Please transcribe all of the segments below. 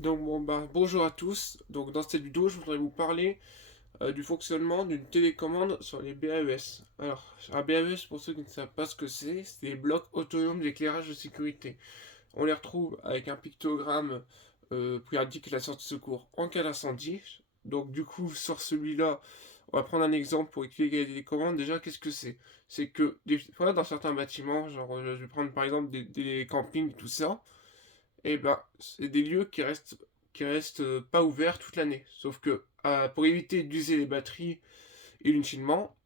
Donc bonjour à tous. Donc dans cette vidéo, je voudrais vous parler du fonctionnement d'une télécommande sur les BAES. Alors, un BAES, pour ceux qui ne savent pas ce que c'est des blocs autonomes d'éclairage de sécurité. On les retrouve avec un pictogramme qui indique la sortie de secours en cas d'incendie. Donc du coup, sur celui-là, on va prendre un exemple pour expliquer les télécommandes. Déjà, qu'est-ce que c'est? C'est que des fois, dans certains bâtiments, genre je vais prendre par exemple des campings, tout ça, et ben, c'est des lieux qui restent pas ouverts toute l'année. Sauf que pour éviter d'user les batteries inutilement,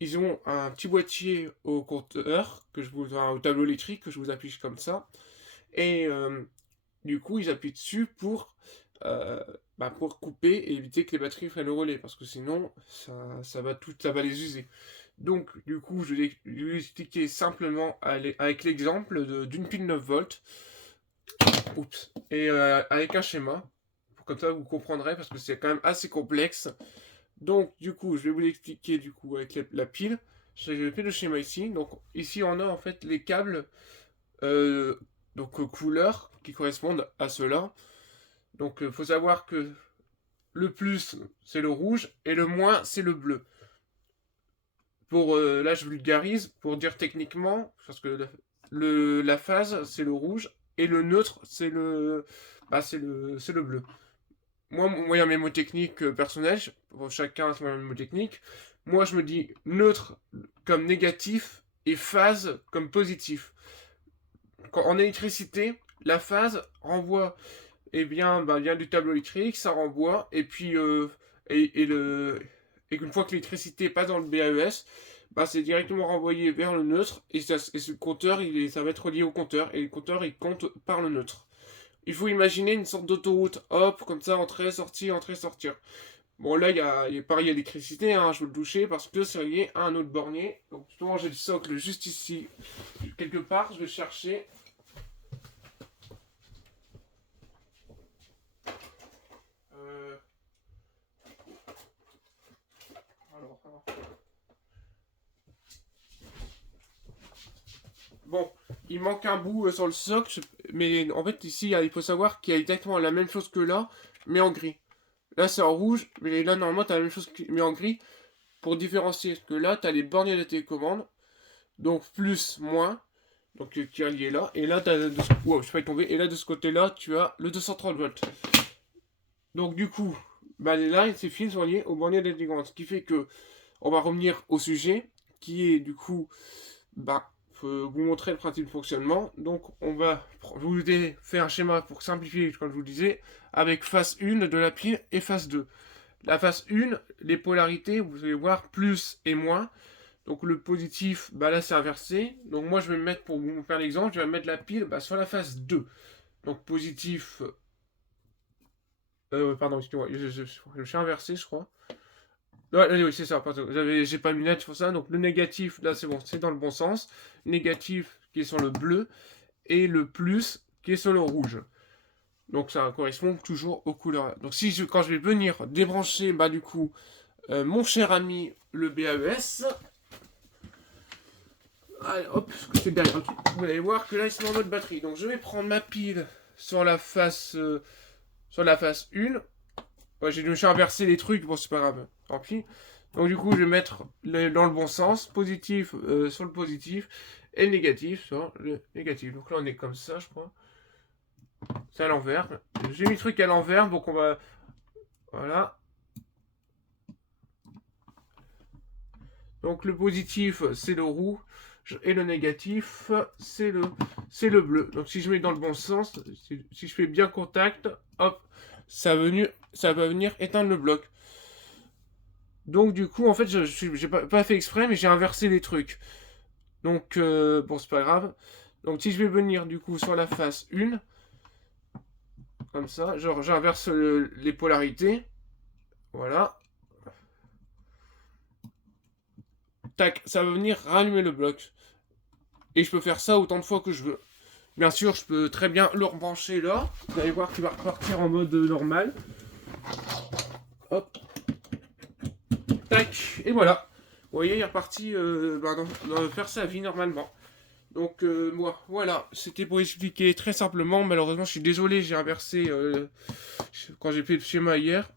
ils ont un petit boîtier au compteur au tableau électrique que je vous affiche comme ça. Et du coup, ils appuient dessus euh, pour couper et éviter que les batteries prennent le relais, parce que sinon, ça va les user. Donc, du coup, je vais expliquer simplement avec l'exemple d'une pile 9 volts. Oups. Et avec un schéma, comme ça vous comprendrez, parce que c'est quand même assez complexe. Donc, du coup, je vais vous l'expliquer du coup avec la pile. J'ai fait le schéma ici. Donc, ici, on a en fait les câbles euh, couleurs qui correspondent à cela. Donc, il faut savoir que le plus, c'est le rouge, et le moins, c'est le bleu. Là, je vulgarise pour dire techniquement, parce que la phase, c'est le rouge, et le neutre, c'est le bleu. Moi, moyen mémotechnique personnel, pour chacun son mémotechnique, moi je me dis neutre comme négatif et phase comme positif. En électricité, la phase renvoie, vient du tableau électrique, ça renvoie, et puis, et qu'une fois que l'électricité passe dans le BAES, c'est directement renvoyé vers le neutre, et ce compteur, ça va être relié au compteur, et le compteur, il compte par le neutre. Il faut imaginer une sorte d'autoroute, hop, comme ça, entrer, sortir. Bon, là, pareil, il y a l'électricité, hein, je veux le toucher parce que c'est lié à un autre bornier. Donc, justement, j'ai le socle juste ici, quelque part, je vais chercher. Euh, alors. Bon, il manque un bout sur le socle, mais en fait, ici, il faut savoir qu'il y a exactement la même chose que là, mais en gris. Là, c'est en rouge, mais là, normalement, tu as la même chose, mais en gris, pour différencier. Parce que là, tu as les borniers de télécommande, donc plus, moins. Donc qui est relié là. Et là, wow, je suis pas tombé. Et là, de ce côté-là, tu as le 230 volts. Donc du coup, là, ces fils sont liés au bornier d'intégrante. Ce qui fait que on va revenir au sujet, qui est du coup, vous montrer le principe de fonctionnement. Donc je vous ai fait un schéma pour simplifier, comme je vous le disais, avec phase 1 de la pile et phase 2. La phase 1, les polarités, vous allez voir plus et moins. Donc le positif, là c'est inversé. Donc moi je vais me mettre, pour vous faire l'exemple, je vais mettre la pile sur la phase 2. Donc positif, pardon, excusez-moi, je suis inversé je crois. Ouais, oui, c'est ça, pardon. J'ai pas mis net pour ça. Donc le négatif, là c'est bon, c'est dans le bon sens. Négatif qui est sur le bleu et le plus qui est sur le rouge. Donc ça correspond toujours aux couleurs. Donc quand je vais venir débrancher, du coup, mon cher ami le BAES, allez, hop, c'est derrière. Ok. Vous allez voir que là, il se met en mode batterie. Donc, je vais prendre ma pile sur la face 1. Ouais, je me suis inversé les trucs. Bon, c'est pas grave. Tant pis. Donc, du coup, je vais mettre dans le bon sens. Positif sur le positif. Et le négatif sur le négatif. Donc là, on est comme ça, je crois. C'est à l'envers. J'ai mis le truc à l'envers. Donc, on va. Voilà. Donc, le positif, c'est le rouge. Et le négatif, c'est le bleu. Donc si je mets dans le bon sens, si je fais bien contact, hop, ça va venir éteindre le bloc. Donc du coup, en fait, j'ai pas fait exprès, mais j'ai inversé les trucs. Donc, bon, c'est pas grave. Donc si je vais venir du coup sur la face 1, comme ça, genre j'inverse les polarités. Voilà. Tac, ça va venir rallumer le bloc. Et je peux faire ça autant de fois que je veux. Bien sûr, je peux très bien le rebrancher là. Vous allez voir qu'il va repartir en mode normal. Hop, tac, et voilà. Vous voyez, il est reparti faire sa vie normalement. Donc moi, voilà, c'était pour expliquer très simplement. Malheureusement, je suis désolé, j'ai inversé quand j'ai fait le schéma hier.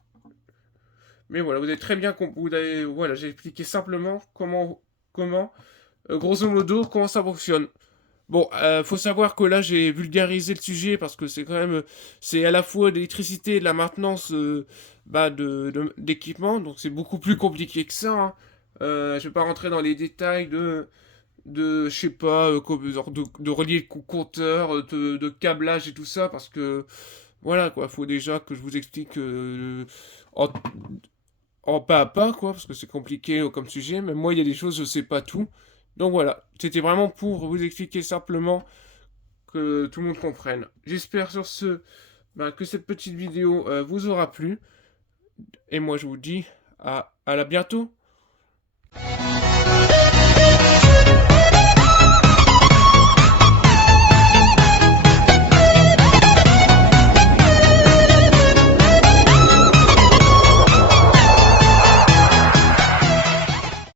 Mais voilà, vous avez très bien compris. Voilà, j'ai expliqué simplement grosso modo, comment ça fonctionne. Bon, faut savoir que là, j'ai vulgarisé le sujet parce que c'est quand même, c'est à la fois de l'électricité et de la maintenance d'équipement, donc c'est beaucoup plus compliqué que ça, hein. Je vais pas rentrer dans les détails je sais pas, genre de relier le compteur, de câblage et tout ça, parce que, voilà, quoi, faut déjà que je vous explique en, en pas à pas, quoi, parce que c'est compliqué comme sujet, mais moi, il y a des choses, je sais pas tout. Donc voilà, c'était vraiment pour vous expliquer simplement que tout le monde comprenne. J'espère sur ce que cette petite vidéo vous aura plu, et moi, je vous dis à la bientôt.